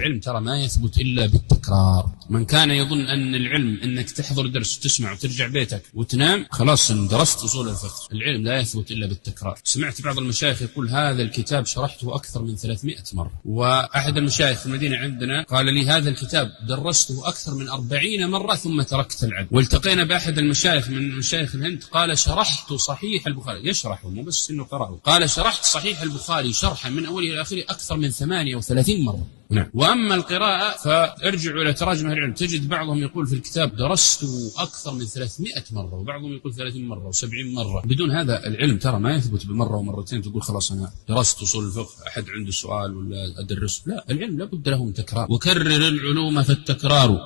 العلم ترى ما يثبت إلا بالتكرار. من كان يظن أن العلم أنك تحضر درس وتسمع وترجع بيتك وتنام خلاص إن درست أصول الفقه. العلم لا يثبت إلا بالتكرار. سمعت بعض المشايخ يقول هذا الكتاب شرحته أكثر من 300 مرة، وأحد المشايخ في المدينة عندنا قال لي هذا الكتاب درسته أكثر من 40 مرة ثم تركت العد. والتقينا بأحد المشايخ من مشايخ الهند قال شرحت صحيح البخاري، يشرحه مو بس إنه قرأه، قال شرحت صحيح البخاري شرحا من أوله إلى آخره أكثر من 38 مرة. نعم. وأما القراءة فارجعوا إلى تراجم أهل العلم تجد بعضهم يقول في الكتاب درست أكثر من 300 مرة، وبعضهم يقول 30 مرة و70 مرة. بدون هذا العلم ترى ما يثبت بمرة ومرتين تقول خلاص أنا درست أصول الفقه، أحد عنده سؤال ولا أدرسه. لا، العلم لابد له من تكرار. وكرر العلوم فالتكرار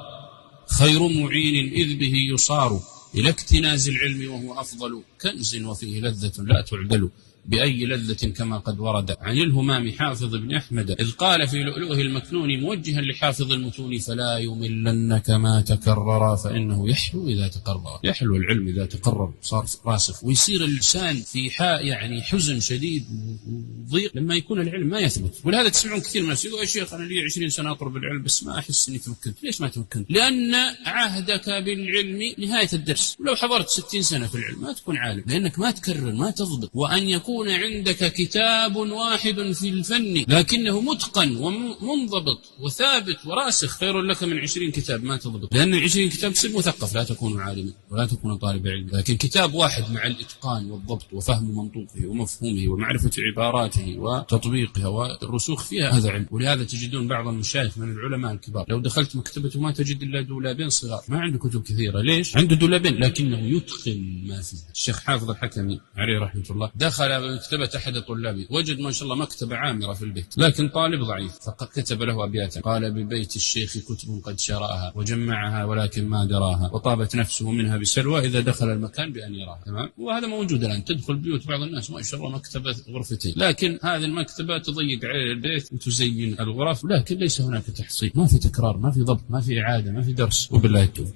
خير معين إذ به يصار إلى اكتناز العلم وهو أفضل كنز وفيه لذة لا تعدل بأي لذة كما قد ورد عن الهمام حافظ بن أحمد إذ قال في لؤلؤه المكنون موجها لحافظ المتون فلا يملنك ما تكرر فإنه يحلو إذا تقرر. يحلو العلم إذا تقرر صار راسف، ويصير اللسان في يعني حزن شديد وضيق لما يكون العلم ما يثبت. ولهذا تسمعون كثير من الناس يقول يا شيخ أنا لي 20 سنة أطلب العلم بس ما أحس إني تمكنت. ليش ما تمكنت؟ لأن عهدك بالعلم نهاية الدرس، ولو حضرت 60 سنة في العلم ما تكون عالم، لأنك ما تكرر ما تضبط. وأن يكون عندك كتاب واحد في الفن لكنه متقن ومنضبط وثابت وراسخ خير لك من 20 كتاب ما تضبط، لأن 20 كتاب تصير مثقف لا تكون عالما ولا تكون طالب علم. لكن كتاب واحد مع الإتقان والضبط وفهم منطوقه ومفهومه ومعرفة عباراته وتطبيقها والرسوخ فيها هذا علم. ولهذا تجدون بعض المشايخ من العلماء الكبار لو دخلت مكتبته ما تجد إلا دولابين صغار، ما عنده كتب كثيرة. ليش؟ عنده دولابين لكنه يتقن ما فيه. الشيخ حافظ الحكمي عليه رحمة الله دخل مكتبة أحد طلابه وجد ما شاء الله مكتبة عامرة في البيت لكن طالب ضعيف، فكتب له أبياتا قال ببيت الشيخ كتب قد شرأها وجمعها ولكن ما دراها وطابت نفسه منها بسلوى إذا دخل المكان بأن يراها. تمام. وهذا موجود الآن، تدخل بيوت بعض الناس ما شاء الله مكتبة غرفتين، لكن هذه المكتبة تضيق على البيت وتزين الغرف، لكن ليس هناك تحصيل، ما في تكرار، ما في ضبط، ما في إعادة، ما في درس. وبالله التوفيق.